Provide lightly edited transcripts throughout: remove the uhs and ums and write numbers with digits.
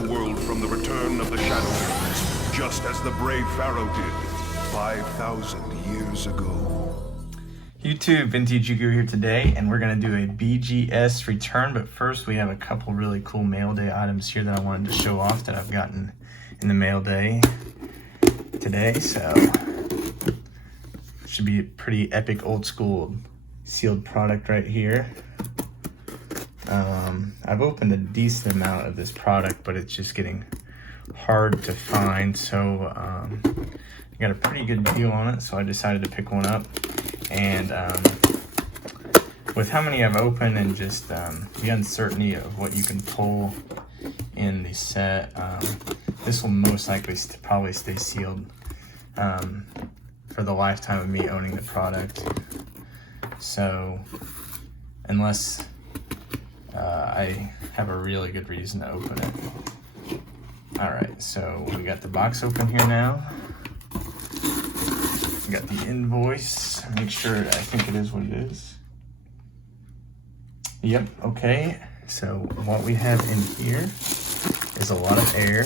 the world from the return of the Shadow Kings, just as the brave Pharaoh did 5,000 years ago. YouTube, Vintage Yugioh here today, and we're going to do a BGS return, but first we have a couple really cool mail day items here that I wanted to show off that I've gotten in the mail day today, so it should be a pretty epic old school sealed product right here. I've opened a decent amount of this product, but it's just getting hard to find, so I got a pretty good deal on it, so I decided to pick one up. And with how many I've opened and just the uncertainty of what you can pull in the set, this will most likely probably stay sealed for the lifetime of me owning the product. So unless I have a really good reason to open it. All right, so we got the box open here now. We got the invoice. Make sure, I think it is what it is. Yep, okay. So what we have in here is a lot of air.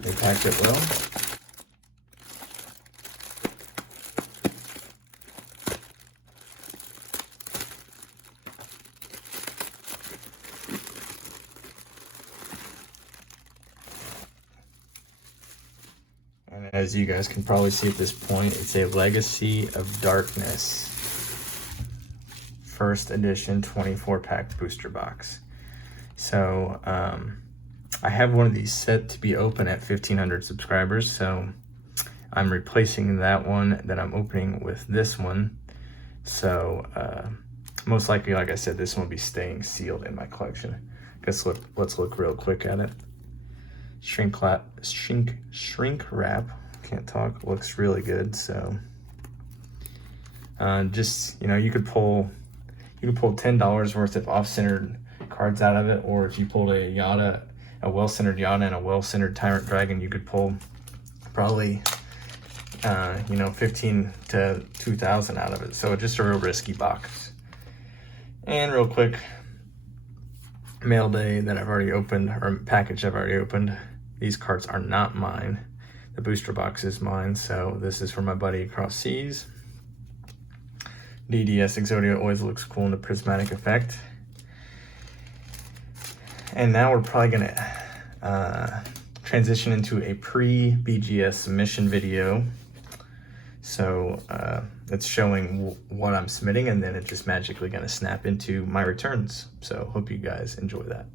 They packed it well. And as you guys can probably see at this point, it's a Legacy of Darkness first edition 24-pack booster box. So I have one of these set to be open at 1,500 subscribers, so I'm replacing that one that I'm opening with this one. So most likely, like I said, this one will be staying sealed in my collection. Let's look real quick at it. Shrink wrap, can't talk, looks really good. So just, you know, you could pull $10 worth of off-centered cards out of it, or if you pulled a well-centered Yada and a well-centered Tyrant Dragon, you could pull probably you know, 15 to 2,000 out of it. So just a real risky box. And real quick, mail day that I've already opened, or package I've already opened. These cards are not mine. The booster box is mine, so this is for my buddy across seas. DDS Exodia always looks cool in the prismatic effect. And now we're probably gonna transition into a pre-BGS submission video. So it's showing what I'm submitting, and then it's just magically gonna snap into my returns. So hope you guys enjoy that.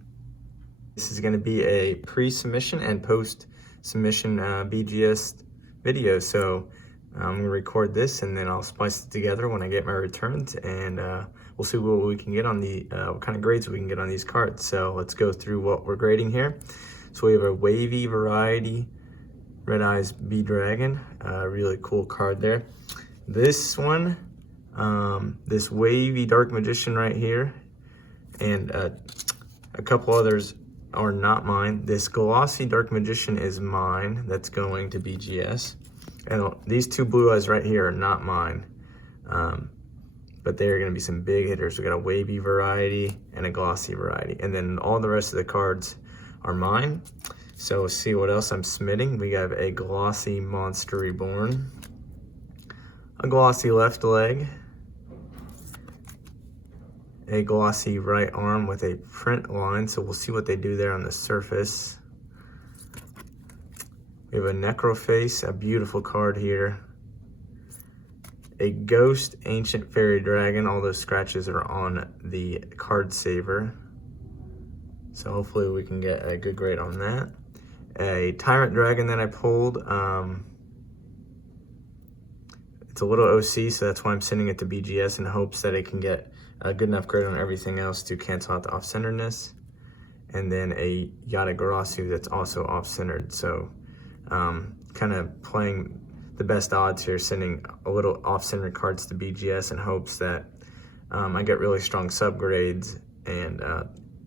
This is gonna be a pre-submission and post-submission BGS video. So I'm gonna record this and then I'll splice it together when I get my returns, and we'll see what we can get on the, what kind of grades we can get on these cards. So let's go through what we're grading here. So we have a WAVY variety Red Eyes B Dragon, really cool card there. This one, this WAVY Dark Magician right here, and a couple others are not mine. This glossy Dark Magician is mine. That's going to BGS. And these two Blue Eyes right here are not mine. But they are going to be some big hitters. We got a WAVY variety and a glossy variety. And then all the rest of the cards are mine. So we'll see what else I'm submitting. We have a glossy Monster Reborn, a glossy left leg, a glossy right arm with a print line, so we'll see what they do there on the surface. We have a Necroface, a beautiful card here. A Ghost Ancient Fairy Dragon, all those scratches are on the card saver. So hopefully we can get a good grade on that. A Tyrant Dragon that I pulled, it's a little OC, so that's why I'm sending it to BGS in hopes that it can get a good enough grade on everything else to cancel out the off-centeredness. And then a Yugioh that's also off-centered. So kind of playing the best odds here, sending a little off-centered cards to BGS in hopes that I get really strong subgrades and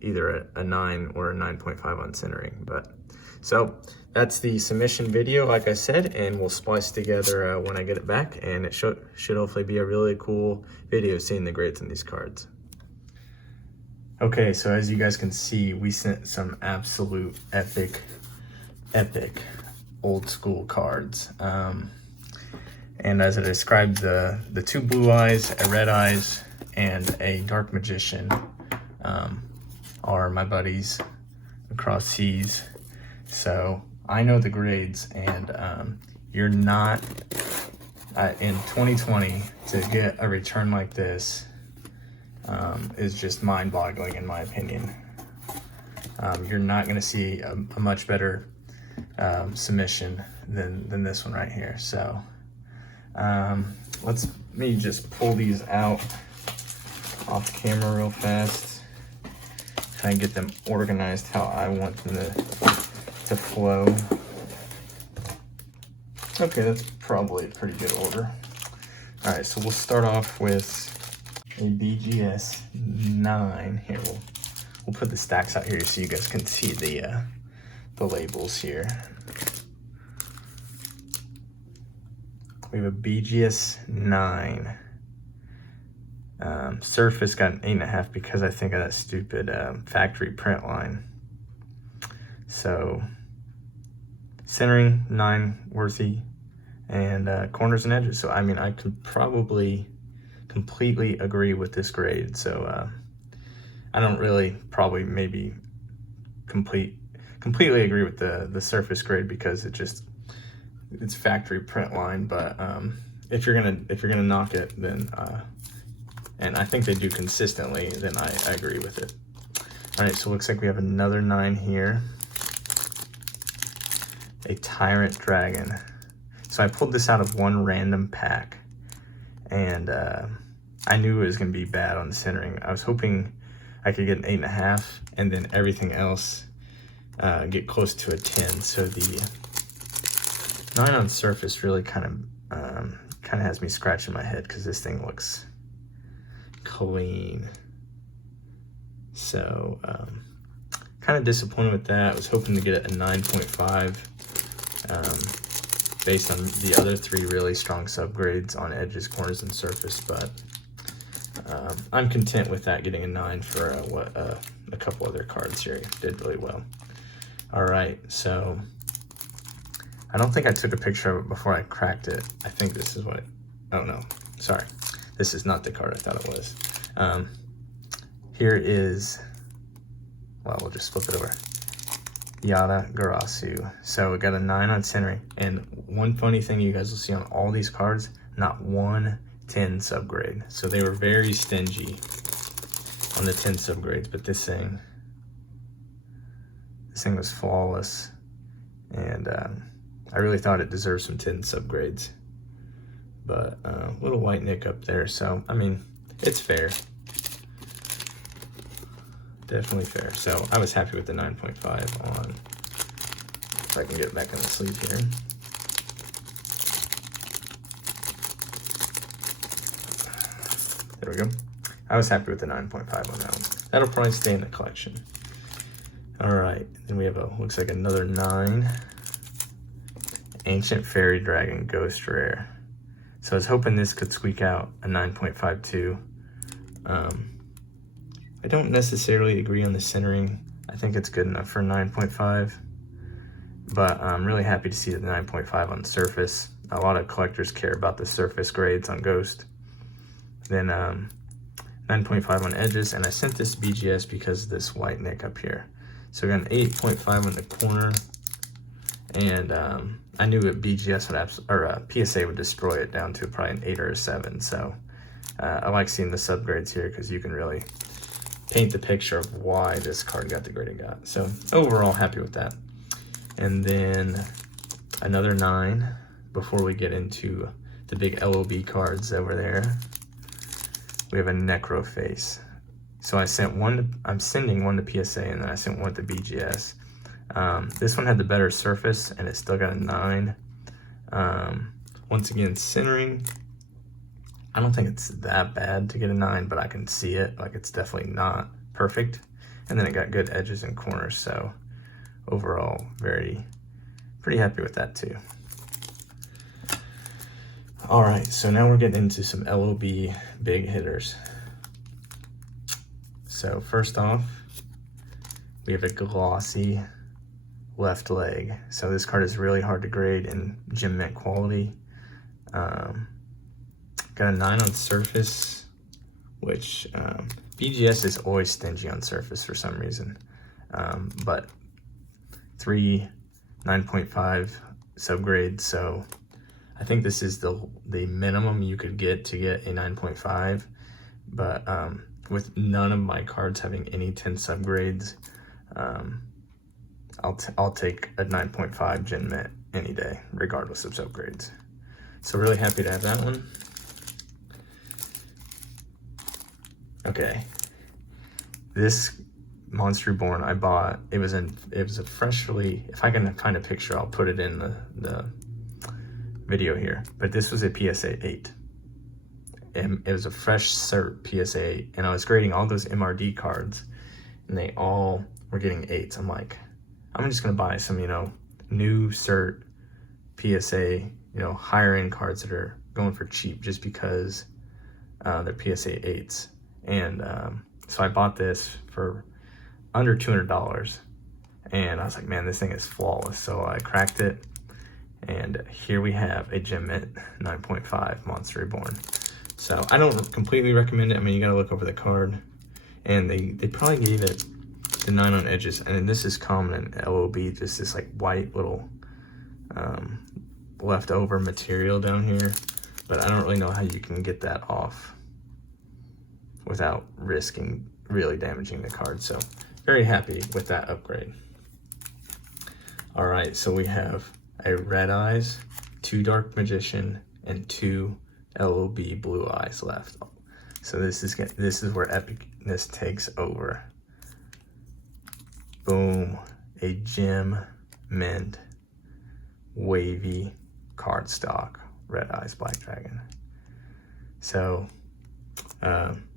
either a 9 or a 9.5 on centering. But So that's the submission video, like I said, and we'll splice together when I get it back, and it should hopefully be a really cool video seeing the grades on these cards. Okay, so as you guys can see, we sent some absolute epic old school cards. And as I described, the two blue eyes, a red eyes, and a dark magician are my buddies across seas. So I know the grades, and you're not, in 2020, to get a return like this is just mind-boggling in my opinion. You're not going to see a much better submission than this one right here. So let me just pull these out off camera real fast, try and get them organized how I want them to flow. Okay, that's probably a pretty good order. All right, so we'll start off with a BGS 9. Here, we'll put the stacks out here so you guys can see the labels here. We have a BGS 9. Surface got an 8.5 because I think of that stupid factory print line. So centering 9 worthy, and corners and edges. So I mean, I could probably completely agree with this grade. So I don't really maybe completely agree with the surface grade because it's factory print line. But if you're gonna knock it, then and I think they do consistently, then I agree with it. All right, so it looks like we have another 9 here. A Tyrant Dragon. So I pulled this out of one random pack, and I knew it was going to be bad on the centering. I was hoping I could get an 8.5, and then everything else get close to a 10. So the 9 on surface really kind of has me scratching my head because this thing looks clean. So kind of disappointed with that. I was hoping to get a 9.5 based on the other 3 really strong subgrades on edges, corners, and surface, but I'm content with that, getting a 9 for what a couple other cards here did really well. All right, so I don't think I took a picture of it before I cracked it. I think this is what oh no, sorry. This is not the card I thought it was. Here is, well, we'll just flip it over. Yada Garasu. So we got a 9 on centering, and one funny thing you guys will see on all these cards, not one 10 subgrade. So they were very stingy on the 10 subgrades, but this thing was flawless, and I really thought it deserved some 10 subgrades, but little white nick up there. So I mean, it's fair. Definitely fair. So I was happy with the 9.5 on, if I can get it back in the sleeve here. There we go. I was happy with the 9.5 on that one. That'll probably stay in the collection. All right, then we have looks like another 9. Ancient Fairy Dragon Ghost Rare. So I was hoping this could squeak out a 9.52. I don't necessarily agree on the centering. I think it's good enough for 9.5, but I'm really happy to see the 9.5 on the surface. A lot of collectors care about the surface grades on Ghost. Then 9.5 on edges, and I sent this BGS because of this white nick up here. So we got an 8.5 on the corner, and I knew that BGS would PSA would destroy it down to probably an 8 or a 7. So I like seeing the subgrades here because you can really paint the picture of why this card got the grade it got. So overall, happy with that. And then another 9 before we get into the big LOB cards over there. We have a Necro Face. So I'm sending one to PSA, and then I sent one to BGS. This one had the better surface, and it still got a 9. Once again, centering, I don't think it's that bad to get a 9, but I can see it. Like, it's definitely not perfect. And then it got good edges and corners. So overall, pretty happy with that too. All right, so now we're getting into some LOB big hitters. So first off, we have a glossy left leg. So this card is really hard to grade in gem mint quality. Got a 9 on surface, which BGS is always stingy on surface for some reason. But 3 9.5 subgrades, so I think this is the minimum you could get to get a 9.5, but with none of my cards having any 10 subgrades, I'll take a 9.5 Gen Mint any day, regardless of subgrades. So really happy to have that one. Okay, this Monster Reborn I bought. It was a freshly. If I can find a picture, I'll put it in the video here. But this was a PSA 8. And it was a fresh cert PSA 8, and I was grading all those MRD cards, and they all were getting 8s. I'm like, I'm just gonna buy some, new cert PSA, higher end cards that are going for cheap just because they're PSA 8s. And so I bought this for under $200, and I was like, man, this thing is flawless. So I cracked it, and here we have a Gem Mint 9.5 Monster Reborn. So I don't completely recommend it. I mean, you gotta look over the card, and they probably gave it the 9 on edges, and this is common in LOB, just this like white little leftover material down here, but I don't really know how you can get that off without risking really damaging the card. So very happy with that upgrade. All right, so we have a Red Eyes, 2 Dark Magician, and 2 LOB Blue Eyes left. So this is where epicness takes over. Boom, a Gem Mint Wavy cardstock Red Eyes Black Dragon. So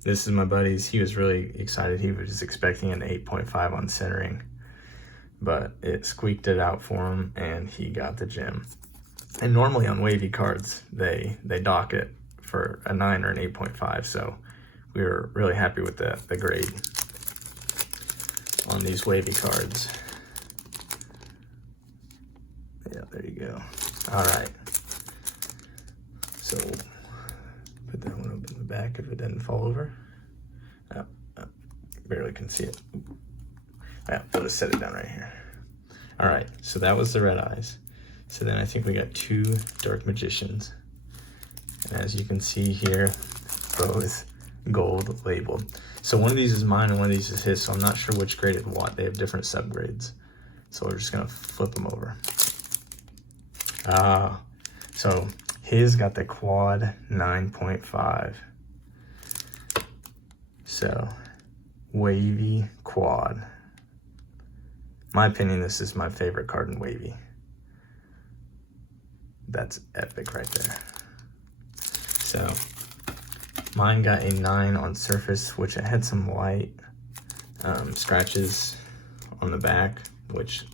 this is my buddy's. He was really excited. He was expecting an 8.5 on centering, but it squeaked it out for him, and he got the gem. And normally on wavy cards, they dock it for a 9 or an 8.5, so we were really happy with the grade on these wavy cards. Yeah, there you go. All right. So put that one up in the back if it didn't fall over. Oh, barely can see it. Yeah, I'll just set it down right here. All right, so that was the Red Eyes. So then I think we got 2 Dark Magicians. And as you can see here, both gold labeled. So one of these is mine and one of these is his, so I'm not sure which graded what. They have different subgrades. So we're just gonna flip them over. So his got the quad 9.5. So wavy quad. My opinion, this is my favorite card in wavy. That's epic right there. So mine got a 9 on surface, which it had some white scratches on the back, which,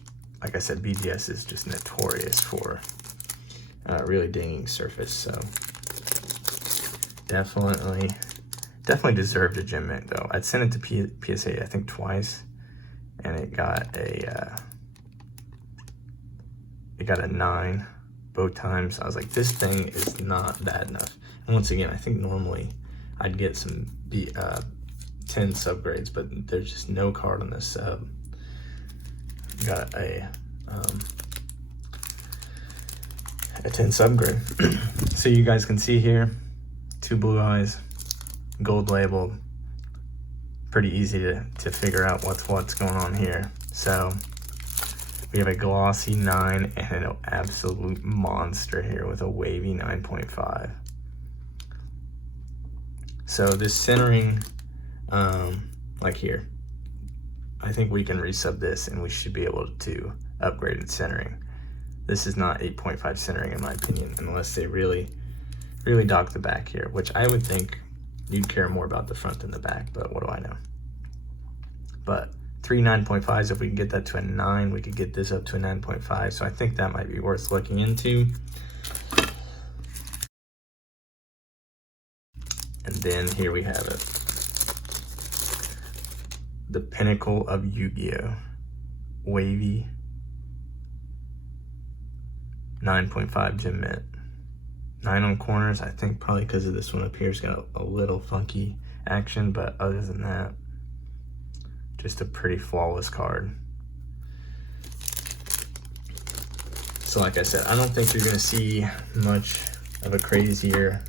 like I said, BGS is just notorious for really dinging surface. So definitely deserved a Gem Mint though. I'd sent it to PSA I think twice, and it got a 9 both times. I was like, this thing is not bad enough. And once again, I think normally I'd get some 10 subgrades, but there's just no card on this sub. Got a 10 subgrade. So you guys can see here, 2 Blue Eyes, gold labeled. Pretty easy to figure out what's going on here. So we have a glossy 9 and an absolute monster here with a wavy 9.5. So this centering, like here, I think we can resub this and we should be able to upgrade its centering. This is not 8.5 centering in my opinion, unless they really dock the back here, which I would think you'd care more about the front than the back, but what do I know? But 3 9.5s. If we can get that to a 9, we could get this up to a 9.5. So I think that might be worth looking into. And then here we have it. The pinnacle of Yugioh. WAVY 9.5 gem mint. 9 on corners. I think probably because of this one up here, it's got a little funky action, but other than that, just a pretty flawless card. So like I said, I don't think you're gonna see much of a crazier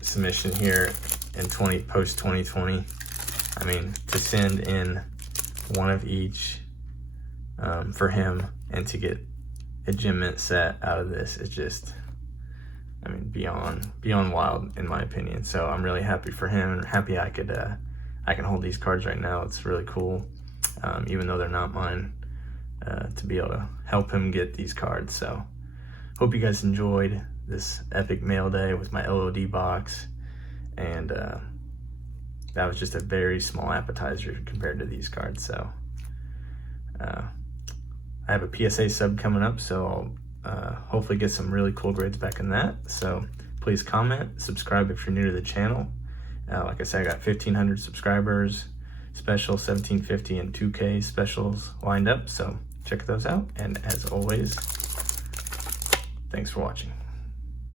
submission here in post 2020. I mean, to send in one of each for him and to get a gem mint set out of this is just, I mean, beyond wild in my opinion. So I'm really happy for him and happy I can hold these cards right now. It's really cool, even though they're not mine, to be able to help him get these cards. So hope you guys enjoyed this epic mail day with my LOD box, and that was just a very small appetizer compared to these cards. So I have a PSA sub coming up, so I'll hopefully get some really cool grades back in that. So please comment, subscribe if you're new to the channel. Like I said, I got 1,500 subscribers, special 1,750 and 2K specials lined up, so check those out. And as always, thanks for watching.